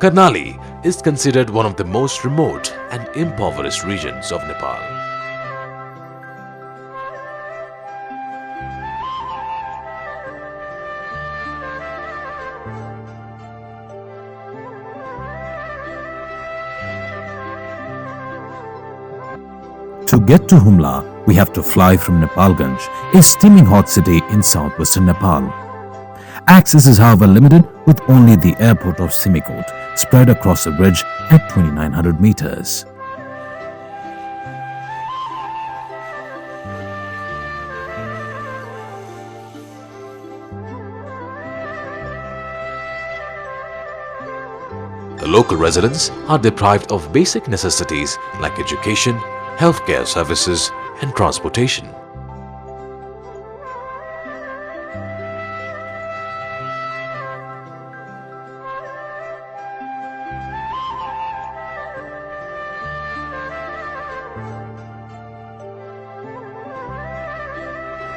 Karnali is considered one of the most remote and impoverished regions of Nepal. To get to Humla, we have to fly from Nepalganj, a steaming hot city in southwestern Nepal. Access is however limited, with only the airport of Simikot spread across a bridge at 2900 meters. The local residents are deprived of basic necessities like education, healthcare services, and transportation.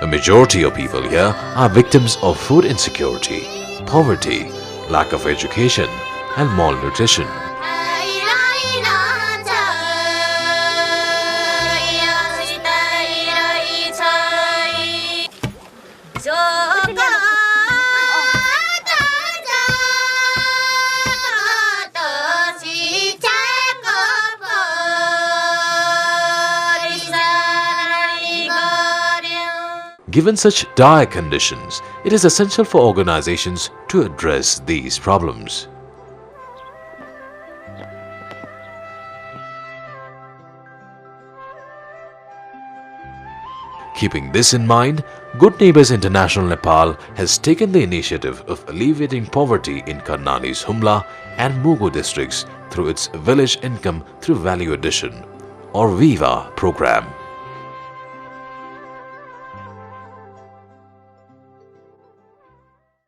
A majority of people here are victims of food insecurity, poverty, lack of education, and malnutrition. Given such dire conditions, it is essential for organizations to address these problems. Keeping this in mind, Good Neighbors International Nepal has taken the initiative of alleviating poverty in Karnali's HUMLA and Mugu districts through its Village Income Through Value Addition or VIVA program.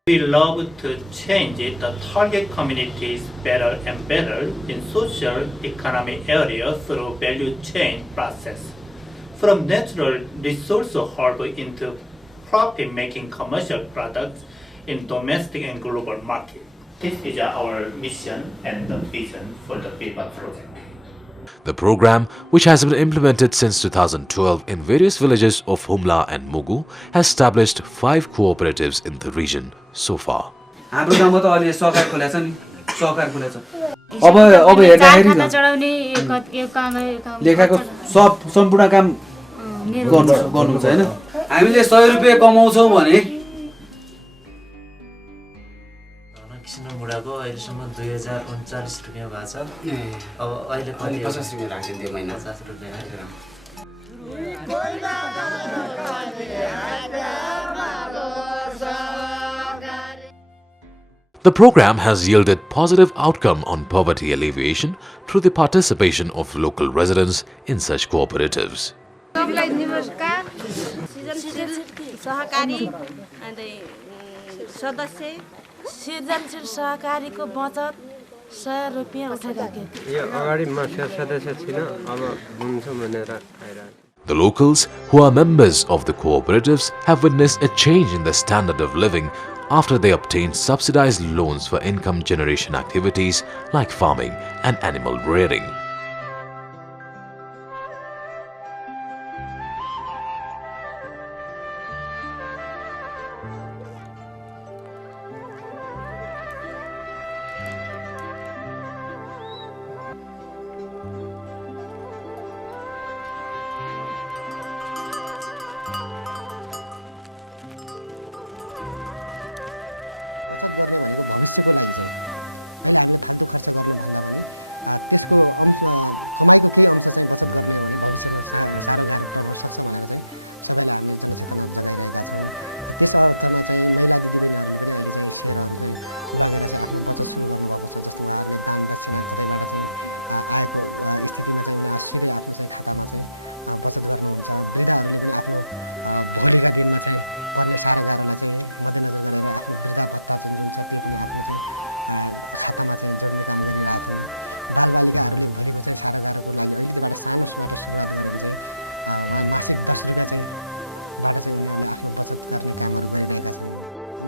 We love to change the target communities better and better in social economic area through value chain process. From natural resource harvest into profit-making commercial products in domestic and global market. This is our mission and the vision for the VIVA project. The program, which has been implemented since 2012 in various villages of Humla and Mugu, has established 5 cooperatives in the region so far. हाम्रो गाउँमा त अहिले सहकार खोलेछ नि सहकार खोलेछ अब हेर्दाखेरि लेखाको सब सम्पूर्ण काम गर्नुहुन्छ हैन हामीले 100 रुपैयाँ कमाउँछौं भने बुढाको अहिलेसम्म 2039 रुपैयाँ भएको छ अब अहिले कति 50 रुपैयाँ राखिदियो महिना 50 रुपैयाँ The program has yielded positive outcome on poverty alleviation through the participation of local residents in such cooperatives. सृजनशील सहकारीको बचत 100 रुपैयाँ उठाइराखे यो अगाडि म सदस्य छिन अब हुन्छ भनेर आइराखे The locals, who are members of the cooperatives, have witnessed a change in their standard of living after they obtained subsidized loans for income generation activities like farming and animal rearing. बचत गर्ने भनेको भविष्यको लागि चाहिँ अहिले हामीले फाल्तु खर्च गर्नु भन्दा पनि त्यसको अंश कमाईको केही अंश चाहिँ बचत गर्ने हो भने भविष्यमा सारो गाह्रो पर्न सक्छ भनेर चाहिँ सबैले हामीले जनचेतना जगाइरहेका छौं। त्यस अर्थमा चाहिँ महिला दिदीबहिनीहरूले पनि अहिले चाहिँ शेयरहरू चाहिँ लगेर चाहिँ आफ्नो बचत सुरु गर्नुभएको छ। जस्तो उहाँहरूले दान दक्षिणा कतैबाट चाहिँ आएको स्थितिमा चाहिँ उनीहरू सिधै आफ्नो चाहिँ खातामा चाहिँ बचत गर्नुहुन्छ। वृद्धाहरूले पनि आफ्नो भोलिका दिनमा चाहिँ पर्ने सारो गाह्रोलाई चाहिँ मध्यनजर गरेर आफ्नो वृद्धा भत्ता जुन छ त्यो पनि आफ्नो चाहिँ खातामा चाहिँ जोड्ने काम गरिरहेका छन्। बालबालिकाहरूले भोलिको चाहिँ सारो गाह्रोको लागि अहिलेबाट सानोबाट सुरुवात गरेर चाहिँ उहाँ मासिक 10 रुपैयाँ चाहिँ बाट चाहिँ उनीहरूले आफ्नो बचत गर्ने कामहरू गरिरहेका छन्।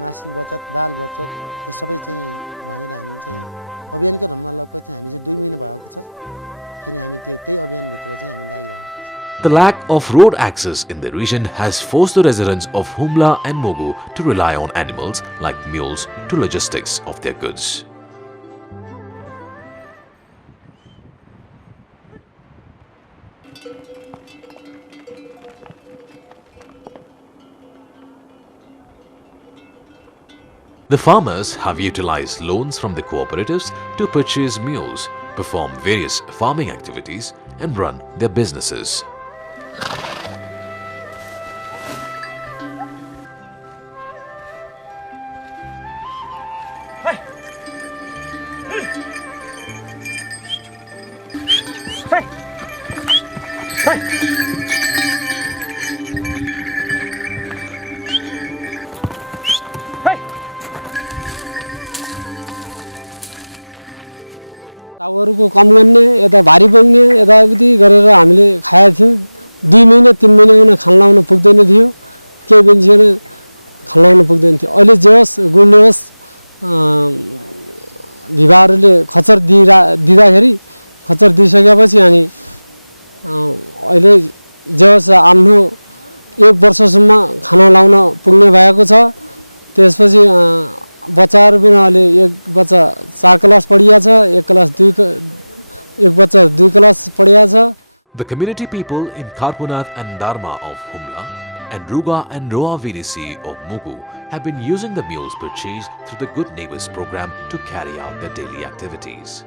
मासिक बचत बाल बचत यो सबै चाहिँ भनेर हामी चाहिँ अभियानको क्रममा लगभग चाहिँ हामी चाहिँ 2 महिना भएको छ किन हामी त्यही अभियानभित्र चाहिँ हामी लागिरहेको छौँ। The lack of road access in the region has forced the residents of Humla and Mugu to rely on animals like mules to logistics of their goods. The farmers have utilized loans from the cooperatives to purchase mules, perform various farming activities, and run their businesses. टावरको कम गर्ने यता भारी बोक्ने यताउति गरेर हामीले खाएका थियौँ 2 महिना 3 महिना खान लाउन पुग्दैन थियो केही बेन्सिन खान लाउन पुग्दैन थियो अहिले जे होस् गुड्ने होस् विभागहरूले खचर दिँदाखेरि खचर दिइसकेपछि अनि अहिले जे होस् आफ्नो 1 वर्षसम्म खाना लाउन पुग्ने भएको छ। त्यसपछि बच्चाहरु पनि अहिले एक बच्चा 4 क्लास पढिया छ, एक बच्चा 2 क्लास पढिया छ। The community people in Karpunath and Dharma of Humla and Ruga and Roa VDC of Mugu have been using the mules purchased through the Good Neighbors program to carry out their daily activities.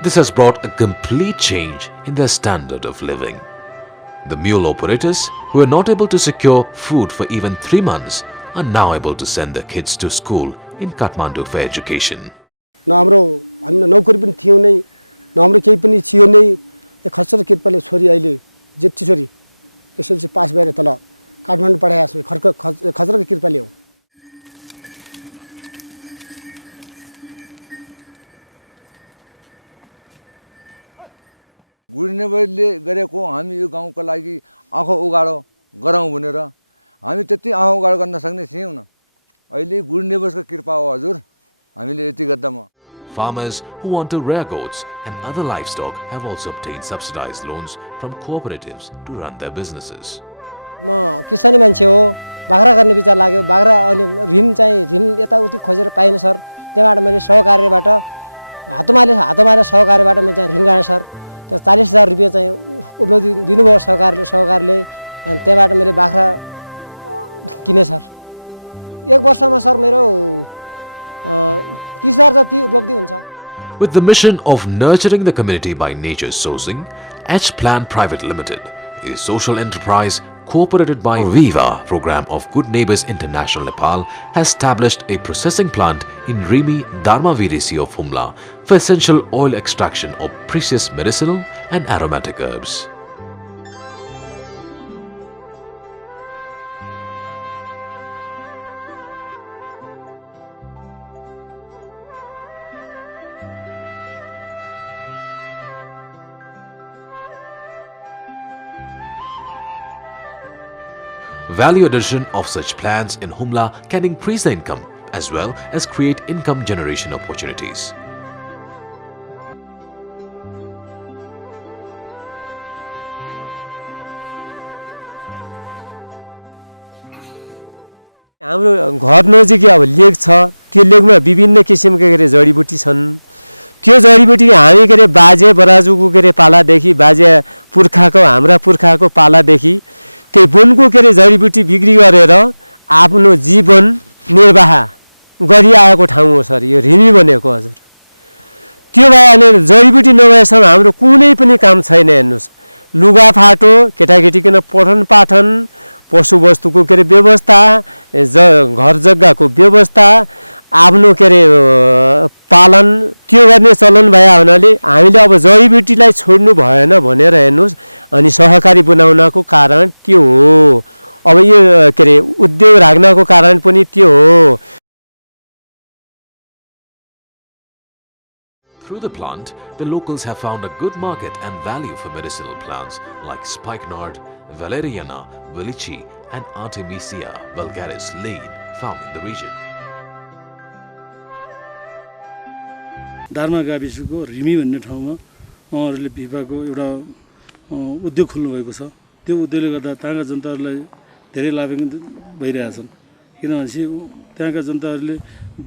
This has brought a complete change in their standard of living. The mule operators, who were not able to secure food for even 3 months, are now able to send their kids to school in Kathmandu for education. न हाम्रो नौकरी पनि थियो नै न हाम्रो केही पनि थियो नै खर्चर कृपाले छोरी अहिले जेठी छोरी एसएलसी पास भएर तल काठमाडौँ पढाएको छ खर्चरको कृपाले हो। गुडनेबरले गरेको हामी यो गाउँको लागि आँखा उगाडो गरौँ भनेर हामी त्यति आँखा उगाडो गर्न सक्ने थियौँ न। अहिले गुडनेबर्सको कृपा हो हजुर, हामीले यति गर्दा म। Farmers who want to rear goats and other livestock have also obtained subsidized loans from cooperatives to run their businesses. म किसानी मान्छे हो, बाख्रा गर्ने विचार लाग्यो। बाख्रा अनि ऋण यताउति खोजेर पाइन सर। त्यहाँबाट मैले सहकार्यबाट हातमाले सहकार्यबाट मैले ऋण गाएँ सर। त्यो 40,000 रुपैयाँ चाहिँ उपलब्धि दिनुभयो सहकारले अनि त्यहाँबाट मैले बाख्रा किने सर। 1 वर्षमा सर मेरो 30,000 जति उपलब्धि हुन्छ। With the mission of nurturing the community by nature sourcing, H Plan Private Limited, a social enterprise cooperated by Viva program of Good Neighbors International Nepal, has established a processing plant in Rimi Dharma VDC of Humla for essential oil extraction of precious medicinal and aromatic herbs. Value addition of such plants in Humla can increase the income as well as create income generation opportunities. हाम्रो घर नजिकै अब lake छ, त्यो लेकमा विभिन्न किसिमका गरे जडीबुटी छन्। त्यो जडीबुटी हामी गरे बाजे बराजुको गरे पालादेखि बाजे पुर्खाको हाम्रा पुर्खाको पालादेखि त्यही वनको के जडीबुटी बिक्री गरेर आफ्नो जीवन निर्वाह गरिआएको ठाउँ हो सर यो रिमी भनेको हजुर। त्यो भएर जडीबुटी नभएसम्म हाम्रो कुनै पनि काम छैन। हेर्नुस्, लुगाफाटो केटाकेटीको पठन पाठन, पशु वस्तुको के व्यवस्था, घर जग्गाको व्यवस्था, आफ्नो के पालन त्यो गर्ने चलन भए हुनाले हामीले अब जडीबुटीलाई छोड्नु भएन भनेर हेर्नुस् अनि सहकारी बनाउनको कारण त्यो हो। अब यो के उद्योग राख्नको कारण पनि त्यो हो। Through the plant, the locals have found a good market and value for medicinal plants like spikenard, valeriana, velichi, and Artemisia vulgaris lane found in the region. दार्मा गाविसको रिमी भन्ने ठाउँमा उहाँहरूले भिपाको एउटा उद्योग खोल्नु भएको छ। त्यो उद्योगले गर्दा त्यहाँका जनताहरूलाई धेरै लाभान्वित भइरहेछन्। किनभने त्यहाँका जनताहरूले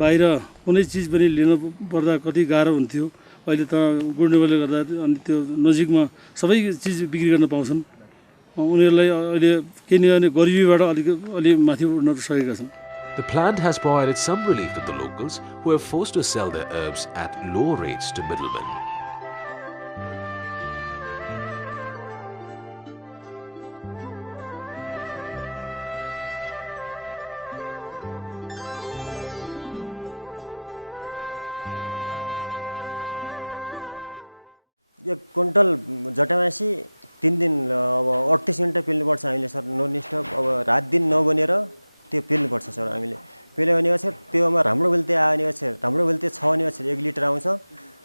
बाहिर कुनै चिज पनि लिन पर्दा कति गाह्रो हुन्थ्यो, अहिले त गुड नेबरले गर्दा अनि त्यो नजिकमा सबै चिज बिक्री गर्न पाउँछन्। उनीहरूलाई अहिले के नि गरिबीबाट अलि माथि उड्न सकेका छन्। The plant has provided some relief to the locals who are forced to sell their herbs at low rates to middlemen. एक क्विन्टल जटामासी 3 दिन अब 38 घण्टा पिल्नुपर्छ हामीले सर, नन स्टप अब रात दिन नबनेर त्यो पिल्नुपर्छ सर हामीले। पिल्यो भने चाहिँ त्योमा राम्रो बेल्ते आयो भने चाहिँ राम्रो बेल्ते छ भने चाहिँ 1 लिटर आउँछ,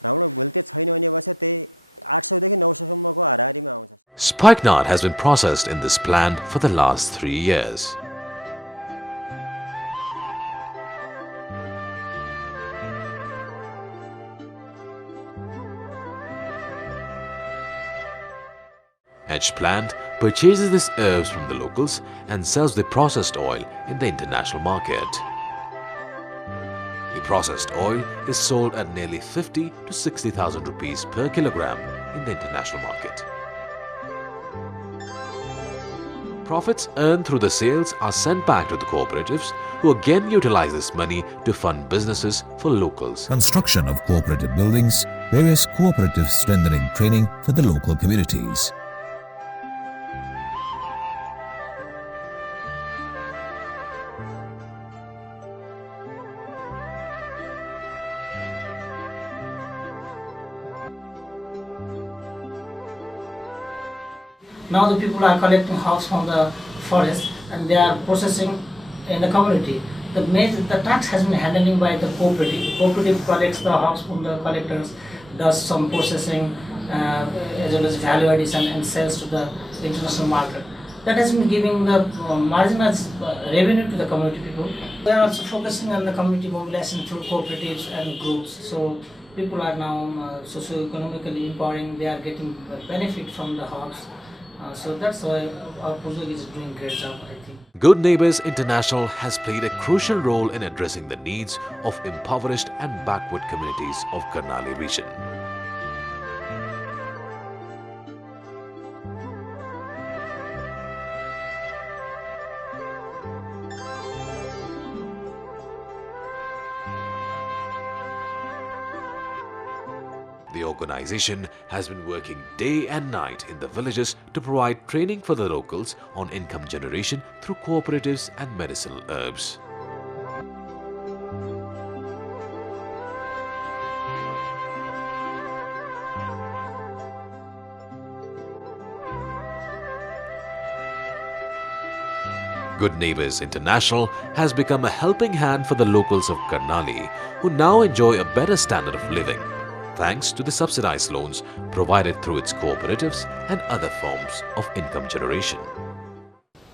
राम्रो बेल्ते छैन भने चाहिँ त्यही 800 देखि 900 सम्मको हाराहारीमा आउँछ। Spikenard has been processed in this plant for the last 3 years. Each plant purchases these herbs from the locals and sells the processed oil in the international market. The processed oil is sold at nearly 50 to 60,000 rupees per kilogram in the international market. Profits earned through the sales are sent back to the cooperatives, who again utilize this money to fund businesses for locals. Construction of cooperative buildings, various cooperative strengthening training for the local communities. Now the people are collecting hogs from the forest and they are processing in the community. The tax has been handling by the cooperative. Cooperative collects the hogs from the collectors, does some processing as well as value addition and sells to the international market. That has been giving the marginal revenue to the community people. They are also focusing on the community mobilization through cooperatives and groups. So people are now socio-economically empowering. They are getting benefit from the hogs. So that's why our project is doing a great job, I think. Good Neighbors International has played a crucial role in addressing the needs of impoverished and backward communities of Karnali region. The organization has been working day and night in the villages to provide training for the locals on income generation through cooperatives and medicinal herbs. Good Neighbors International has become a helping hand for the locals of Karnali, who now enjoy a better standard of living, thanks to the subsidized loans provided through its cooperatives and other forms of income generation.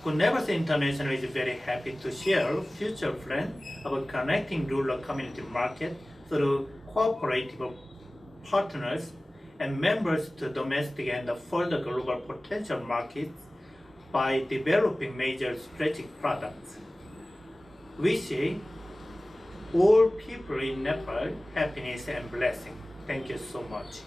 Good Neighbors International is very happy to share future plans about connecting rural community market through cooperative partners and members to domestic and further global potential markets by developing major strategic products. We say all people in Nepal happiness and blessing. Thank you so much.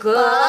Go.